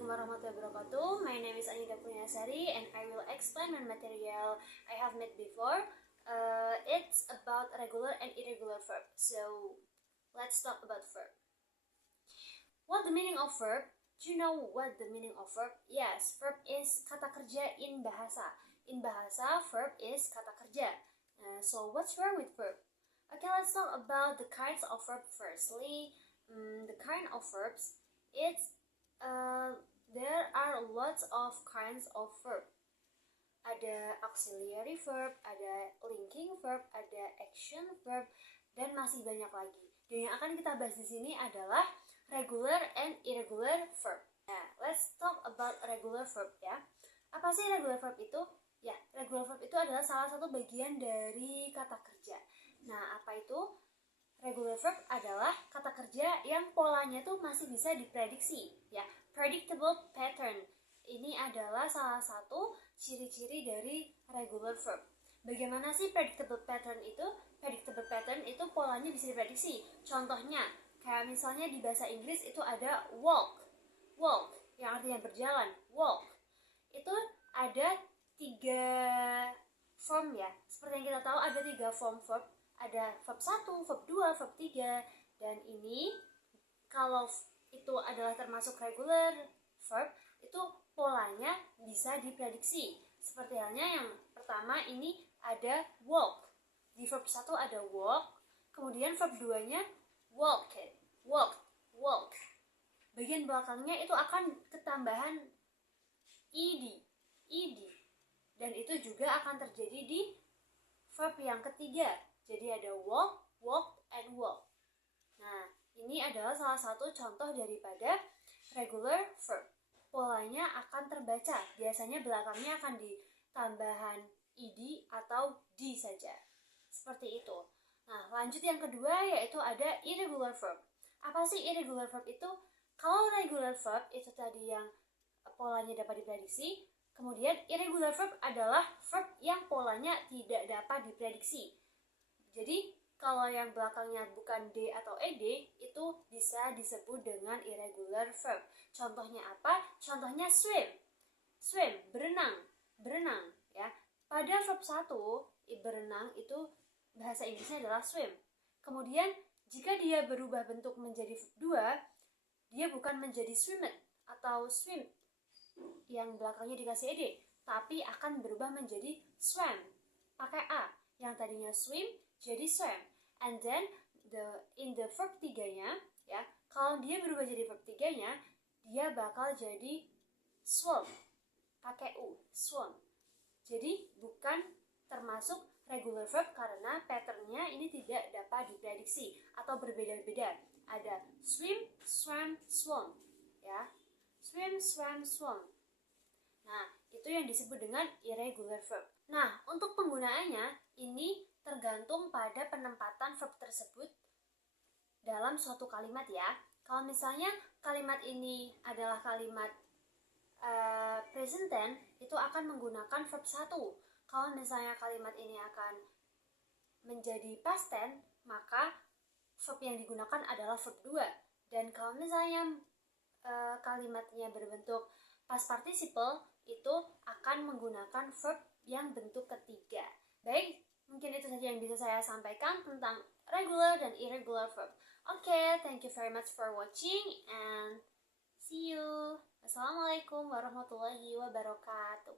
Assalamualaikum warahmatullahi wabarakatuh. My name is Anida Punyasari and I will explain one material I have made before. It's about regular and irregular verb. So let's talk about verb. What the meaning of verb? Do you know what the meaning of verb? Yes, verb is kata kerja in bahasa. In bahasa, verb is kata kerja. So what's wrong with verb? Okay, let's talk about the kinds of verb firstly. The kind of verbs, there are lots of kinds of verb. Ada auxiliary verb, ada linking verb, ada action verb, dan masih banyak lagi. Dan yang akan kita bahas di sini adalah regular and irregular verb. Nah, let's talk about regular verb ya. Apa sih regular verb itu? Ya, regular verb itu adalah salah satu bagian dari kata kerja. Nah, apa itu? Regular verb adalah kata kerja yang polanya tuh masih bisa diprediksi, ya. Predictable pattern. Ini adalah salah satu ciri-ciri dari regular verb. Bagaimana sih predictable pattern itu? Predictable pattern itu polanya bisa diprediksi. Contohnya, kayak misalnya di bahasa Inggris itu ada walk. Walk, yang artinya berjalan. Walk. Itu ada 3 form ya. Seperti yang kita tahu ada 3 form verb. Ada verb 1, verb 2, verb 3. Dan ini kalau itu adalah termasuk regular verb, itu polanya bisa diprediksi. Seperti halnya yang pertama ini ada walk. Di verb 1 ada walk, kemudian verb 2-nya walk. Walk, walk. Bagian belakangnya itu akan ketambahan ed. Dan itu juga akan terjadi di verb yang ketiga. Jadi ada walk, walked, and walk. Nah, ini adalah salah satu contoh daripada regular verb. Polanya akan terbaca. Biasanya belakangnya akan ditambahan ed atau d saja. Seperti itu. Nah, lanjut yang kedua yaitu ada irregular verb. Apa sih irregular verb itu? Kalau regular verb itu tadi yang polanya dapat diprediksi, kemudian irregular verb adalah verb yang polanya tidak dapat diprediksi. Jadi, kalau yang belakangnya bukan D atau ED, itu bisa disebut dengan irregular verb. Contohnya apa? Contohnya swim. Swim, berenang. Berenang, ya. Pada verb 1, berenang itu bahasa Inggrisnya adalah swim. Kemudian, jika dia berubah bentuk menjadi verb 2, dia bukan menjadi swimmed atau swim yang belakangnya dikasih ed, tapi akan berubah menjadi swam pakai a. Yang tadinya swim jadi swam. And then in the verb 3-nya ya, kalau dia berubah jadi verb 3-nya, dia bakal jadi swam pakai u, swam. Jadi bukan termasuk regular verb karena patternnya ini tidak dapat diprediksi atau berbeda-beda. Ada swim, swam, swam ya. Swim, swam, swam. Nah, itu yang disebut dengan irregular verb. Nah, untuk penggunaannya ini tergantung pada penempatan verb tersebut dalam suatu kalimat ya. Kalau misalnya kalimat ini adalah kalimat present tense, itu akan menggunakan verb 1. Kalau misalnya kalimat ini akan menjadi past tense, maka verb yang digunakan adalah verb 2. Dan kalau misalnya kalimatnya berbentuk past participle, itu akan menggunakan verb yang bentuk ketiga. Baik, mungkin itu saja yang bisa saya sampaikan tentang regular dan irregular verb. Okay, thank you very much for watching and see you. Assalamualaikum warahmatullahi wabarakatuh.